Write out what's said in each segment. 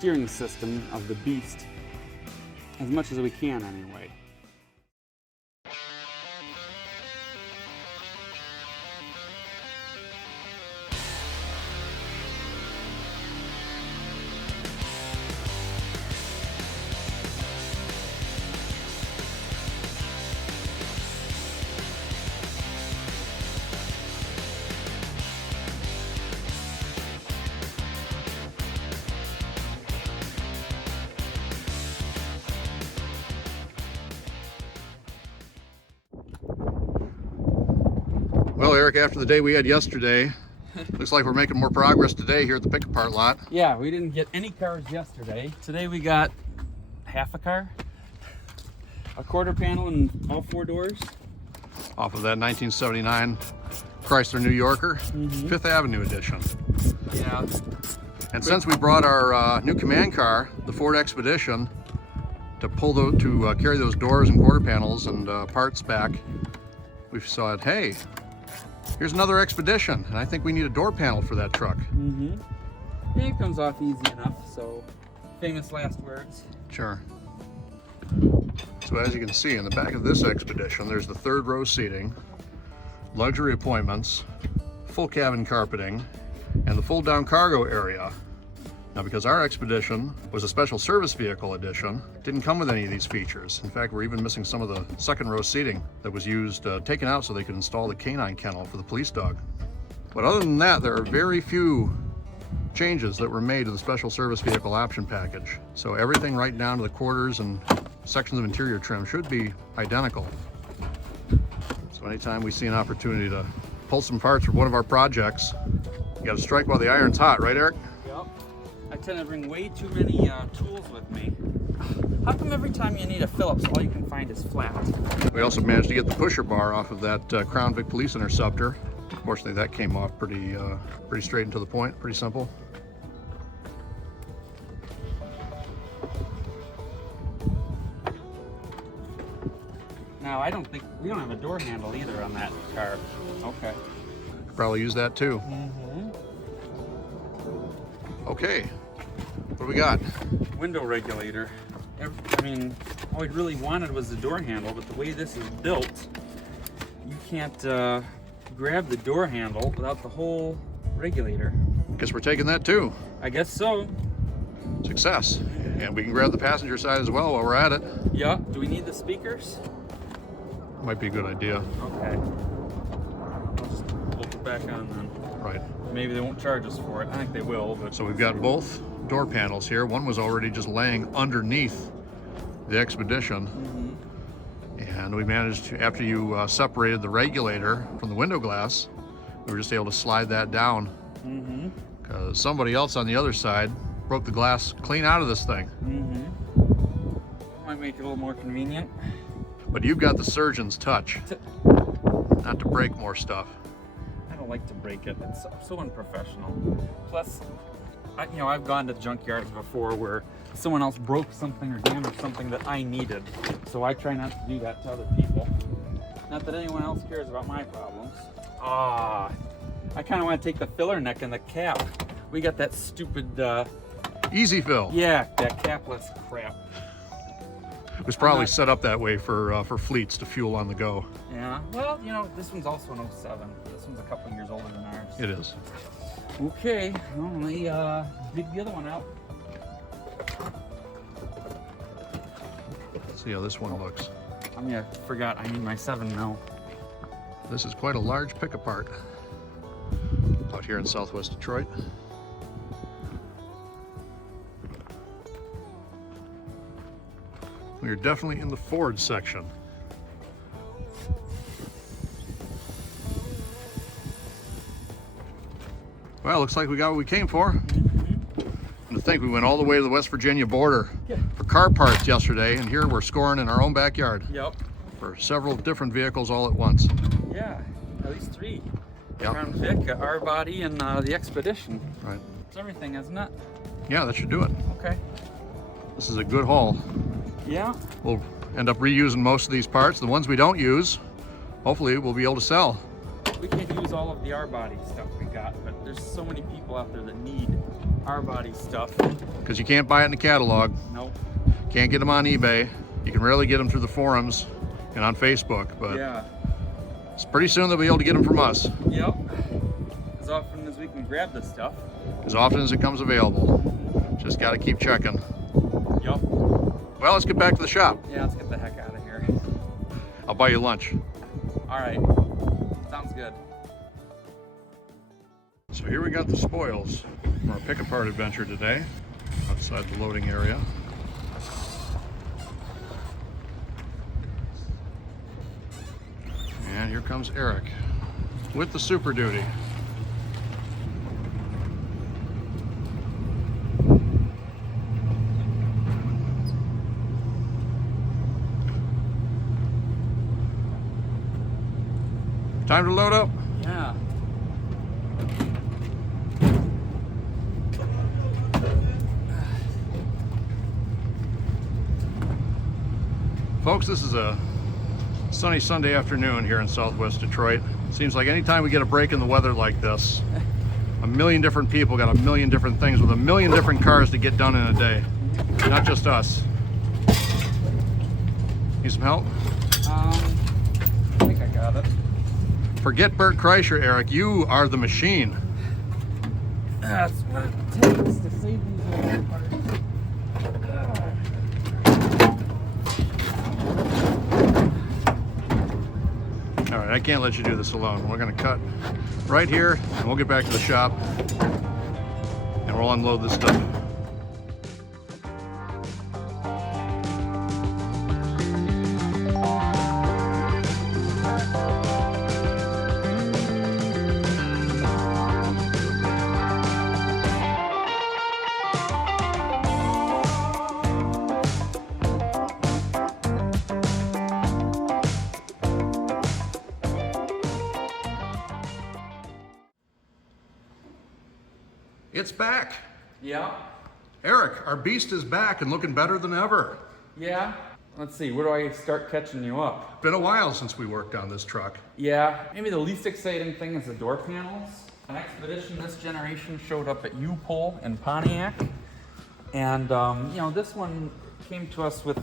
steering system of the beast as much as we can anyway. Well, Eric, after the day we had yesterday, looks like we're making more progress today here at the pick-apart lot. Yeah, we didn't get any cars yesterday. Today we got half a car, a quarter panel, and all 4 doors. Off of that 1979 Chrysler New Yorker, 5th Avenue edition. Yeah. And since we brought our new command car, the Ford Expedition, to carry those doors and quarter panels and parts back, we saw it, hey, here's another Expedition, and I think we need a door panel for that truck. And it comes off easy enough, so famous last words. Sure. So as you can see, in the back of this Expedition, there's the 3rd row seating, luxury appointments, full cabin carpeting, and the fold-down cargo area. Now, because our Expedition was a special service vehicle edition, it didn't come with any of these features. In fact, we're even missing some of the 2nd row seating that was used, taken out so they could install the canine kennel for the police dog. But other than that, there are very few changes that were made to the special service vehicle option package. So everything right down to the quarters and sections of interior trim should be identical. So anytime we see an opportunity to pull some parts for one of our projects, you got to strike while the iron's hot, right, Eric? Yep. I tend to bring way too many tools with me. How come every time you need a Phillips, all you can find is flat? We also managed to get the pusher bar off of that Crown Vic Police Interceptor. Fortunately, that came off pretty straight and to the point, pretty simple. Now, I don't think, we don't have a door handle either on that car. Okay. Could probably use that too. Okay, what do we got? Window regulator. I mean, all we really wanted was the door handle, but the way this is built, you can't grab the door handle without the whole regulator. Guess we're taking that too. I guess so. Success. And we can grab the passenger side as well while we're at it. Yeah. Do we need the speakers? Might be a good idea. Okay. I'll just bolt it back on then. Right. Maybe they won't charge us for it. I think they will, but... So we've got both door panels here. One was already just laying underneath the Expedition. And we managed to, after you separated the regulator from the window glass, we were just able to slide that down. Because somebody else on the other side broke the glass clean out of this thing. Might make it a little more convenient. But you've got the surgeon's touch. Not to break more stuff. I don't like to break it. It's so unprofessional. Plus, I've gone to junkyards before where someone else broke something or damaged something that I needed. So I try not to do that to other people. Not that anyone else cares about my problems. I kind of want to take the filler neck and the cap. We got that stupid... Easy fill. Yeah, that capless crap. It was probably set up that way for fleets to fuel on the go. Yeah, well, this one's also an 07. This one's a couple years older than ours. It is. Okay, well, let me dig the other one out. Let's see how this one looks. I forgot I need my 7 mil. This is quite a large pick-apart out here in Southwest Detroit. We are definitely in the Ford section. Well, looks like we got what we came for. And to think we went all the way to the West Virginia border for car parts yesterday, and here we're scoring in our own backyard. Yep. For several different vehicles all at once. Yeah, at least 3. Yep. Crown Vic, our body, and the Expedition. Right. It's everything, isn't it? Yeah, that should do it. Okay. This is a good haul. Yeah. We'll end up reusing most of these parts. The ones we don't use, hopefully we'll be able to sell. We can't use all of the R-body stuff we got, but there's so many people out there that need R-body stuff. because you can't buy it in the catalog. Nope. Can't get them on eBay. You can rarely get them through the forums and on Facebook, but Yeah. it's pretty soon they'll be able to get them from us. Yep. As often as we can grab this stuff. As often as it comes available. Just got to keep checking. Yep. Well, let's get back to the shop. Yeah, let's get the heck out of here. I'll buy you lunch. All right. Sounds good. So here we got the spoils from our pick-apart adventure today, outside the loading area. And here comes Eric with the Super Duty. Time to load up. Yeah. Folks, this is a sunny Sunday afternoon here in Southwest Detroit. Seems like anytime we get a break in the weather like this, a million different people got a million different things with a million different cars to get done in a day. Not just us. Need some help? I think I got it. Forget Bert Kreischer, Eric. You are the machine. That's what it takes to save these little parts. All right, I can't let you do this alone. We're gonna cut right here and we'll get back to the shop and we'll unload this stuff. It's back. Yeah. Eric, our beast is back and looking better than ever. Yeah. Let's see, where do I start catching you up? Been a while since we worked on this truck. Yeah, maybe the least exciting thing is the door panels. An Expedition this generation showed up at U-Pull in Pontiac. And, you know, this one came to us with,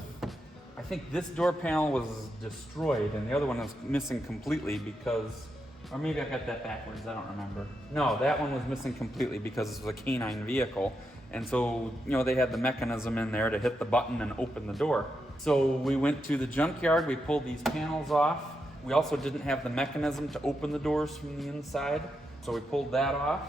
I think this door panel was destroyed and the other one is missing completely because, or maybe I got that backwards, I don't remember. No, that one was missing completely because it was a canine vehicle. And so, you know, they had the mechanism in there to hit the button and open the door. So we went to the junkyard, we pulled these panels off. We also didn't have the mechanism to open the doors from the inside. So we pulled that off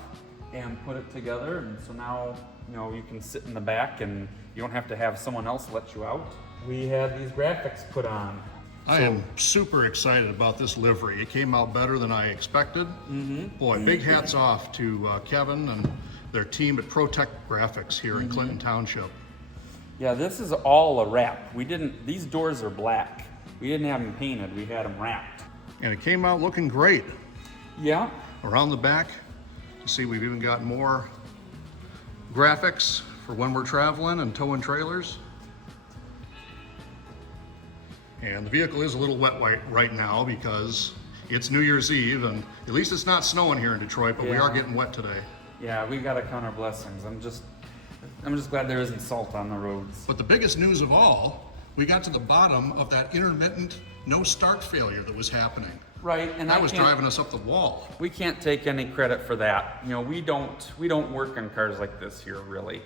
and put it together. And so now, you know, you can sit in the back and you don't have to have someone else let you out. We had these graphics put on. I am super excited about this livery. It came out better than I expected. Boy, big hats off to Kevin and their team at Protect Graphics here in Clinton Township. Yeah, this is all a wrap. These doors are black. We didn't have them painted, we had them wrapped. And it came out looking great. Yeah. Around the back, you see we've even got more graphics for when we're traveling and towing trailers. And the vehicle is a little wet right now because it's New Year's Eve and at least it's not snowing here in Detroit, but we are getting wet today. Yeah, we gotta count our blessings. I'm just glad there isn't salt on the roads. But the biggest news of all, we got to the bottom of that intermittent no start failure that was happening. Right, and that was driving us up the wall. We can't take any credit for that. You know, we don't work on cars like this here, really.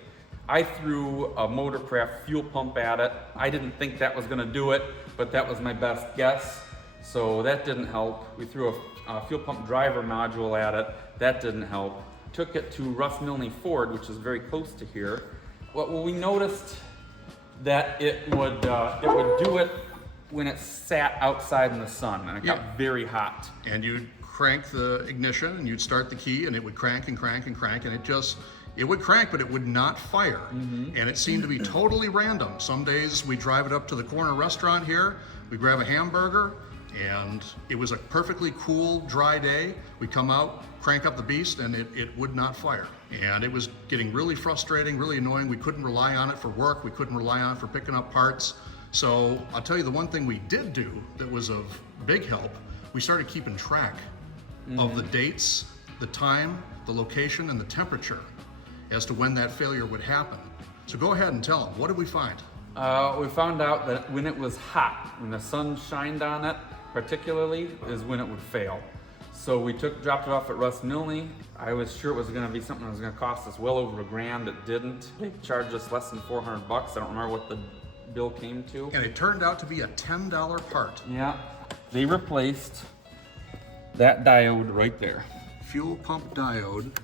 I threw a Motorcraft fuel pump at it. I didn't think that was gonna do it, but that was my best guess. So that didn't help. We threw a fuel pump driver module at it. That didn't help. Took it to Russ Milne Ford, which is very close to here. Well, we noticed that it would do it when it sat outside in the sun, and it got very hot. And you'd crank the ignition, and you'd start the key, and it would crank and crank and crank, and it would crank, but it would not fire. And it seemed to be totally random. Some days we drive it up to the corner restaurant here, we grab a hamburger, and it was a perfectly cool, dry day. We come out, crank up the beast, and it would not fire. And it was getting really frustrating, really annoying. We couldn't rely on it for work. We couldn't rely on it for picking up parts. So I'll tell you the one thing we did do that was of big help, we started keeping track of the dates, the time, the location, and the temperature as to when that failure would happen. So go ahead and tell them, what did we find? We found out that when it was hot, when the sun shined on it, particularly, is when it would fail. So we dropped it off at Russ Milne. I was sure it was going to be something that was going to cost us well over $1,000. It didn't. They charged us less than $400. I don't remember what the bill came to. And it turned out to be a $10 part. Yeah, they replaced that diode right there. Fuel pump diode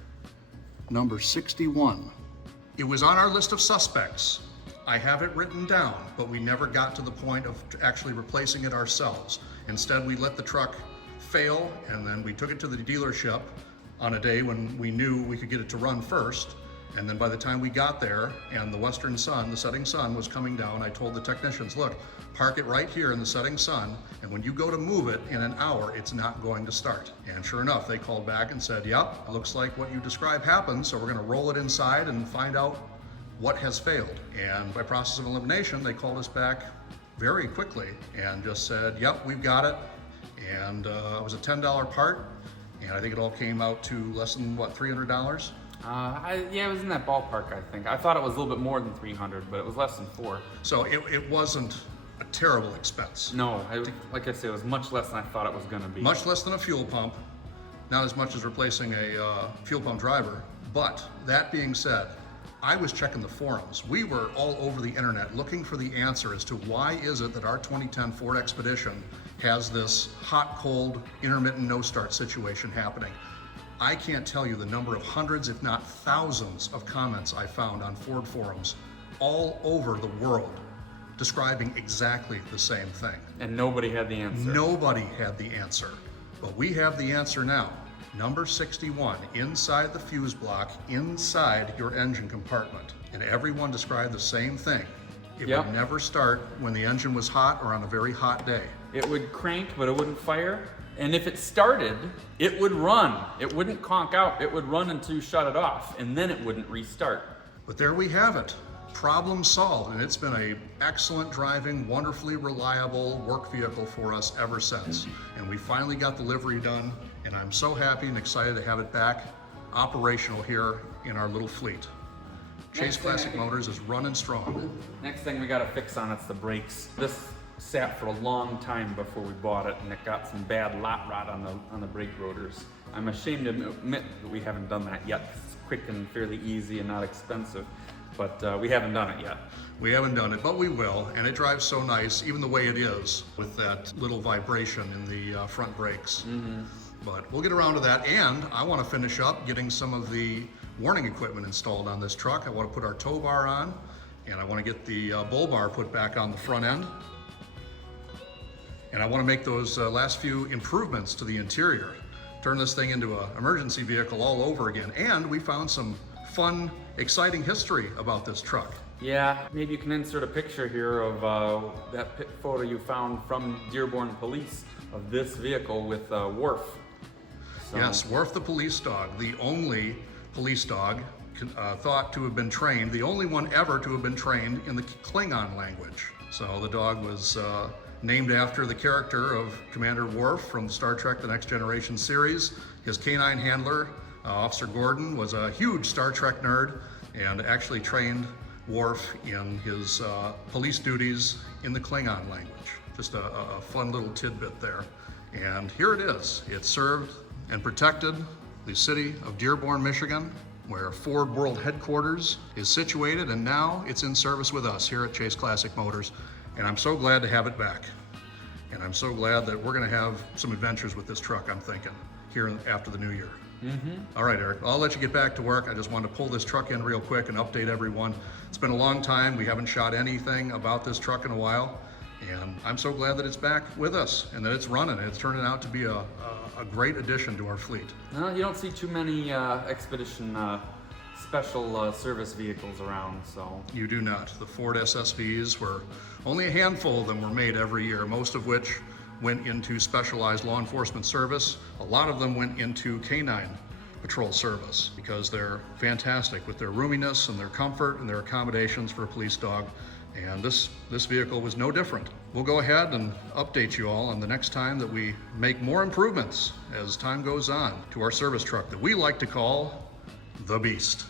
number 61. It was on our list of suspects. I have it written down, but we never got to the point of actually replacing it ourselves. Instead, we let the truck fail, and then we took it to the dealership on a day when we knew we could get it to run first. And then by the time we got there and the western sun, the setting sun was coming down, I told the technicians, look, park it right here in the setting sun, and when you go to move it in an hour, it's not going to start. And sure enough, they called back and said, yep, looks like what you described happened, so we're gonna roll it inside and find out what has failed. And by process of elimination, they called us back very quickly and just said, yep, we've got it. And it was a $10 part, and I think it all came out to less than, what, $300? Yeah, it was in that ballpark, I think. I thought it was a little bit more than 300, but it was less than 4. So it wasn't a terrible expense. No, like I said, it was much less than I thought it was going to be. Much less than a fuel pump, not as much as replacing a fuel pump driver. But that being said, I was checking the forums. We were all over the internet looking for the answer as to why is it that our 2010 Ford Expedition has this hot, cold, intermittent no-start situation happening. I can't tell you the number of hundreds, if not thousands, of comments I found on Ford forums all over the world describing exactly the same thing. And nobody had the answer. Nobody had the answer. But we have the answer now. Number 61, inside the fuse block, inside your engine compartment. And everyone described the same thing. It would never start when the engine was hot or on a very hot day. It would crank, but it wouldn't fire. And if it started, it would run. It wouldn't conk out. It would run until you shut it off, and then it wouldn't restart. But there we have it. Problem solved, and it's been an excellent driving, wonderfully reliable work vehicle for us ever since. And we finally got the livery done, and I'm so happy and excited to have it back operational here in our little fleet. Chase Classic Motors is running strong. Next thing we got to fix on it's the brakes. This sat for a long time before we bought it, and it got some bad lot rot on the brake rotors. I'm ashamed to admit that we haven't done that yet. It's quick and fairly easy and not expensive, but we haven't done it yet. We haven't done it, but we will, and it drives so nice, even the way it is, with that little vibration in the front brakes. But we'll get around to that, and I want to finish up getting some of the warning equipment installed on this truck. I want to put our tow bar on, and I want to get the bull bar put back on the front end. And I want to make those last few improvements to the interior. Turn this thing into an emergency vehicle all over again. And we found some fun, exciting history about this truck. Yeah, maybe you can insert a picture here of that photo you found from Dearborn Police of this vehicle with Worf. So. Yes, Worf the police dog, the only police dog thought to have been trained, the only one ever to have been trained in the Klingon language. So the dog was named after the character of Commander Worf from the Star Trek The Next Generation series. His canine handler, Officer Gordon, was a huge Star Trek nerd and actually trained Worf in his police duties in the Klingon language. Just a fun little tidbit there. And here it is. It served and protected the city of Dearborn, Michigan, where Ford World Headquarters is situated, and now it's in service with us here at Chase Classic Motors. And I'm so glad to have it back. And I'm so glad that we're gonna have some adventures with this truck, I'm thinking, here after the new year. All right, Eric, I'll let you get back to work. I just wanted to pull this truck in real quick and update everyone. It's been a long time. We haven't shot anything about this truck in a while. And I'm so glad that it's back with us and that it's running. It's turning out to be a great addition to our fleet. Well, you don't see too many Expedition special service vehicles around, so. You do not. The Ford SSVs were, only a handful of them were made every year, most of which went into specialized law enforcement service. A lot of them went into canine patrol service because they're fantastic with their roominess and their comfort and their accommodations for a police dog. And this vehicle was no different. We'll go ahead and update you all on the next time that we make more improvements as time goes on to our service truck that we like to call the Beast.